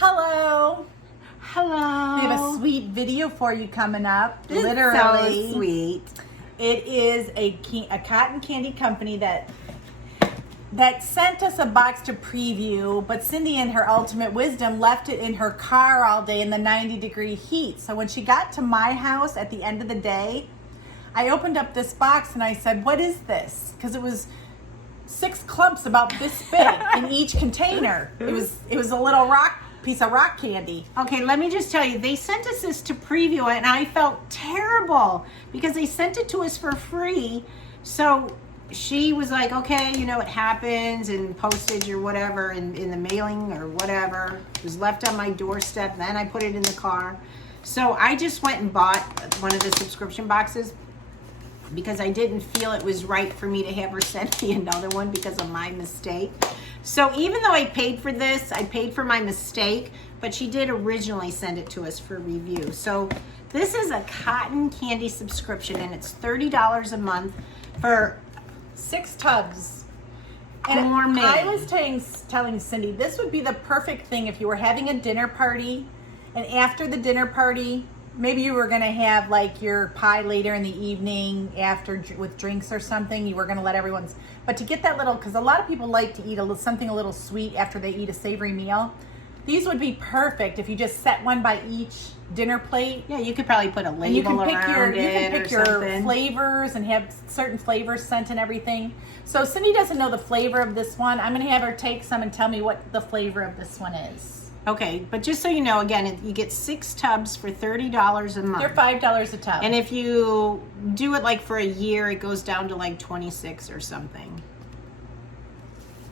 Hello. Hello. We have a sweet video for you coming up. It's Literally. so sweet. It is a cotton candy company that sent us a box to preview, but Cindy in her ultimate wisdom left it in her car all day in the 90-degree heat. So when she got to my house at the end of the day, I opened up this box and I said, "What is this?" Because it was 6 clumps about this big in each container. It was a little piece of rock candy. Okay, let me just tell you, they sent us this to preview it, and I felt terrible because they sent it to us for free. So she was like, okay, you know, it happens, and postage or whatever, in the mailing or whatever. It was left on my doorstep, then I put it in the car. So I just went and bought one of the subscription boxes because I didn't feel it was right for me to have her send me another one because of my mistake. So even though I paid for this, I paid for my mistake, but she did originally send it to us for review. So this is a cotton candy subscription, and it's $30 a month for 6 tubs. And gourmet. I was telling Cindy, this would be the perfect thing if you were having a dinner party, and after the dinner party, maybe you were going to have like your pie later in the evening after with drinks or something. You were going to let everyone's, but to get that little, because a lot of people like to eat something a little sweet after they eat a savory meal. These would be perfect if you just set one by each dinner plate. Yeah, you could probably put a label And you can pick around your, you it can pick or your something. flavors and have certain flavors sent and everything. So Cindy doesn't know the flavor of this one. I'm going to have her take some and tell me what the flavor of this one is. Okay, but just so you know, again, you get 6 tubs for $30 a month. They're $5 a tub. And if you do it like for a year, it goes down to like 26 or something.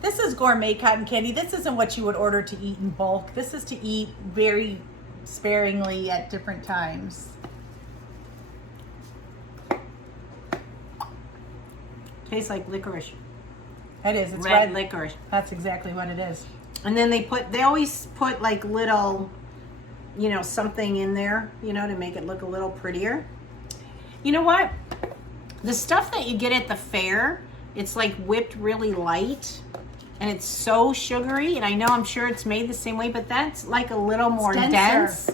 This is gourmet cotton candy. This isn't what you would order to eat in bulk. This is to eat very sparingly at different times. Tastes like licorice. It is. It's Red licorice. That's exactly what it is. And then they always put like little, you know, something in there, you know, to make it look a little prettier. You know what? The stuff that you get at the fair, it's like whipped really light. And it's so sugary, and I know I'm sure it's made the same way, but that's like a little more dense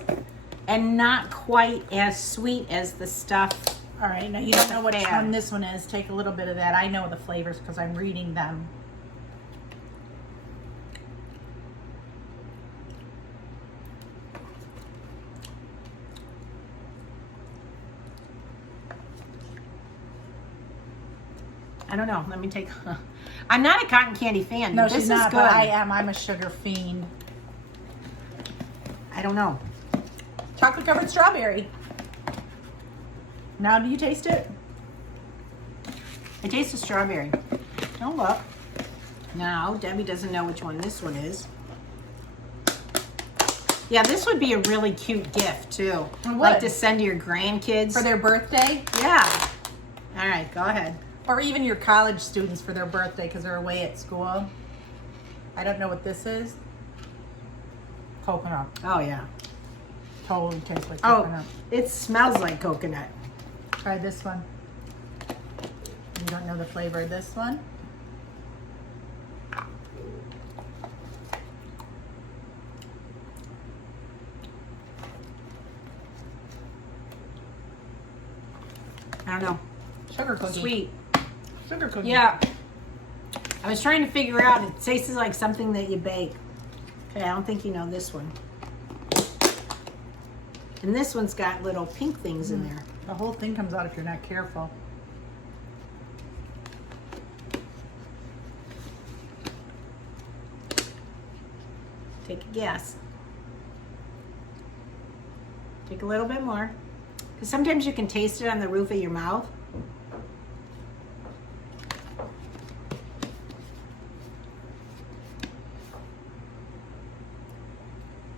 and not quite as sweet as the stuff. All right, now you don't know which one this one is. Take a little bit of that. I know the flavors because I'm reading them. I don't know. Let me take. I'm not a cotton candy fan. No, But this she's not, is good. but I am. I'm a sugar fiend. I don't know. Chocolate covered strawberry. Now, do you taste it? I taste the strawberry. Oh look. Now Debbie doesn't know which one this one is. Yeah, this would be a really cute gift too. It would. Like to send to your grandkids For their birthday? Yeah. All right, go ahead. Or even your college students for their birthday because they're away at school. I don't know what this is. Coconut. Oh yeah. Totally tastes like Oh, coconut. it smells like coconut. Try this one. You don't know the flavor of this one? I don't know. Sugar cookie. Sweet. Sugar cookie. Yeah. I was trying to figure out. It tastes like something that you bake. Okay, I don't think you know this one. And this one's got little pink things in there. The whole thing comes out if you're not careful. Take a guess. Take a little bit more. Because sometimes you can taste it on the roof of your mouth.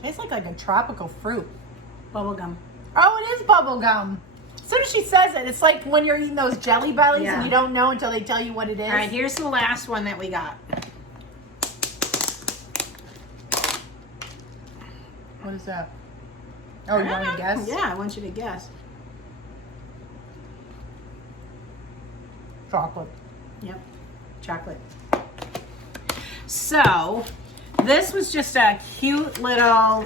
Tastes like a tropical fruit. Bubble gum. Oh, it is bubble gum. As soon as she says it, it's like when you're eating those Jelly Bellies Yeah. and you don't know until they tell you what it is. All right, here's the last one that we got. What is that? Oh, you want to guess? Yeah, I want you to guess. Chocolate. Yep, chocolate. So This was just a cute little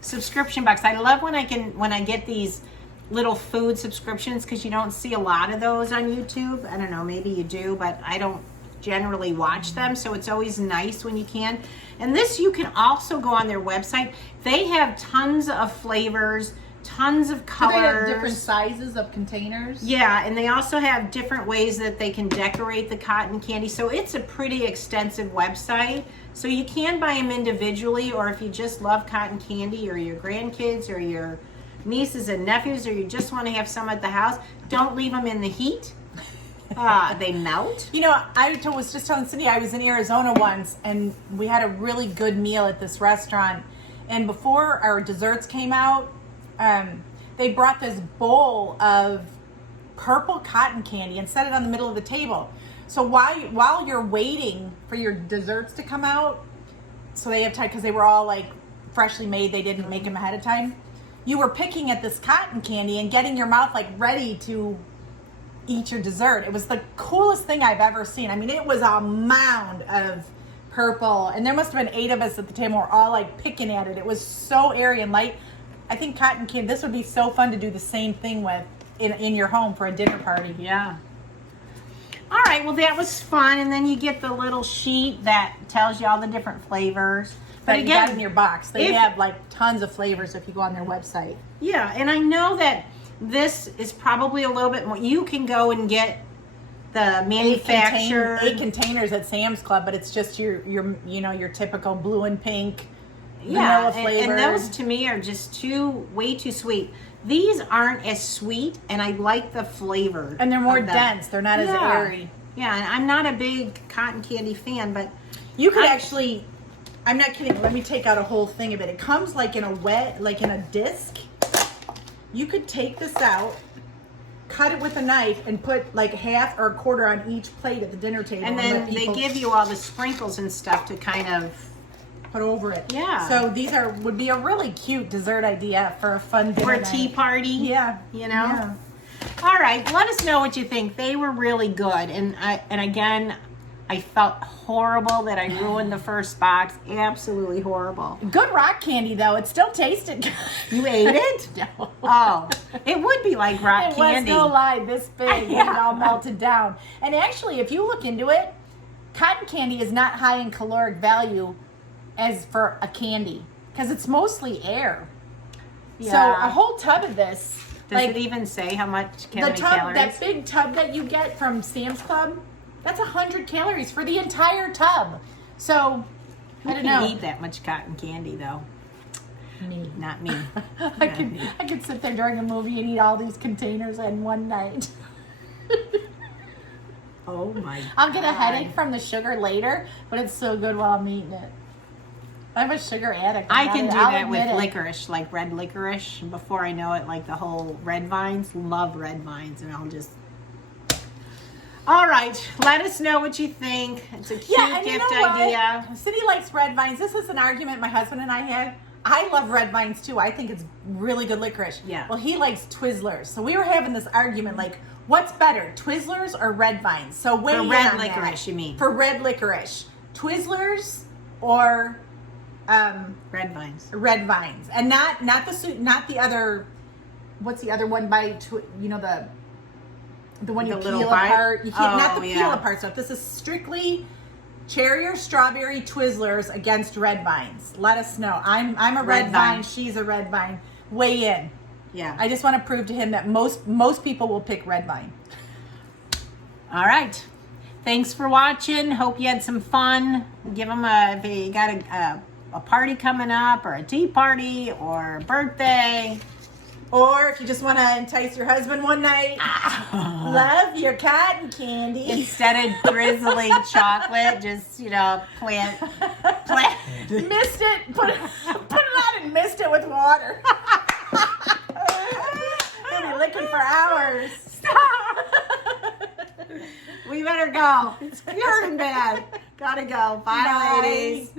subscription box. I love when I get these little food subscriptions because you don't see a lot of those on YouTube. I don't know, maybe you do, but I don't generally watch them, so it's always nice when you can. And this, you can also go on their website. They have tons of flavors, tons of colors. Do they have different sizes of containers? Yeah, and they also have different ways that they can decorate the cotton candy. So it's a pretty extensive website. So you can buy them individually, or if you just love cotton candy, or your grandkids, or your nieces and nephews, or you just want to have some at the house, don't leave them in the heat. They melt. You know, I was just telling Cindy, I was in Arizona once, and we had a really good meal at this restaurant. And before our desserts came out, they brought this bowl of purple cotton candy and set it on the middle of the table. So while you're waiting for your desserts to come out, so they have time, because they were all like freshly made, they didn't make them ahead of time. You were picking at this cotton candy and getting your mouth like ready to eat your dessert. It was the coolest thing I've ever seen. I mean, it was a mound of purple, and there must have been 8 of us at the table. We're all like picking at it. It was so airy and light. I think cotton candy, this would be so fun to do the same thing with in your home for a dinner party. Yeah. All right, well, that was fun. And then you get the little sheet that tells you all the different flavors. But again, you got in your box, they have like tons of flavors if you go on their website. Yeah, and I know that this is probably a little bit more. You can go and get the manufacturer 8 containers at Sam's Club, but it's just your typical blue and pink vanilla flavor. And those to me are just way too sweet. These aren't as sweet, and I like the flavor. And they're more dense. They're not as airy. Yeah, and I'm not a big cotton candy fan, but you could actually, I'm not kidding, let me take out a whole thing of it. It comes like in a disc. You could take this out, cut it with a knife, and put like half or a quarter on each plate at the dinner table. And then they give you all the sprinkles and stuff to kind of put over it. Yeah. So these would be a really cute dessert idea for a fun dinner for a night. tea party. Yeah. You know? Yeah. All right. Let us know what you think. They were really good. And again, I felt horrible that I ruined the first box. Absolutely horrible. Good rock candy, though. It still tasted good. You ate it? No. Oh, it would be like rock candy. It was no lie, this big. Yeah. It all melted down. And actually, if you look into it, cotton candy is not high in caloric value as for a candy, because it's mostly air. Yeah. So a whole tub of this. Does it even say how much calories? That big tub that you get from Sam's Club, that's 100 calories for the entire tub. So, I don't know. Who can eat that much cotton candy, though? Me. Not me. I could sit there during a movie and eat all these containers in one night. Oh my God. I'll get a headache from the sugar later, but it's so good while I'm eating it. I'm a sugar addict. I can do that with licorice, like red licorice. Before I know it, like the whole red vines. Love red vines, and I'll just... All right, let us know what you think. It's a cute gift idea. City likes red vines. This is an argument my husband and I had. I love red vines too. I think it's really good licorice. Yeah. Well, he likes Twizzlers. So we were having this argument, like, what's better, Twizzlers or red vines? So weigh in for red on licorice, that. you mean? For red licorice, Twizzlers or red vines. Red vines, and not the other. What's the other one by the one you peel apart? You can't, not the peel apart stuff. This is strictly cherry or strawberry Twizzlers against red vines. Let us know. I'm a red vine. She's a red vine. Weigh in. Yeah. I just want to prove to him that most people will pick red vine. All right. Thanks for watching. Hope you had some fun. Give them if you got a party coming up, or a tea party, or a birthday. Or if you just want to entice your husband one night, love your cotton candy. Instead of drizzling chocolate, just, plant. Mist it, put it on and mist it with water. You'll be licking for hours. We better go. It's pure and bad. Gotta go. Bye, ladies.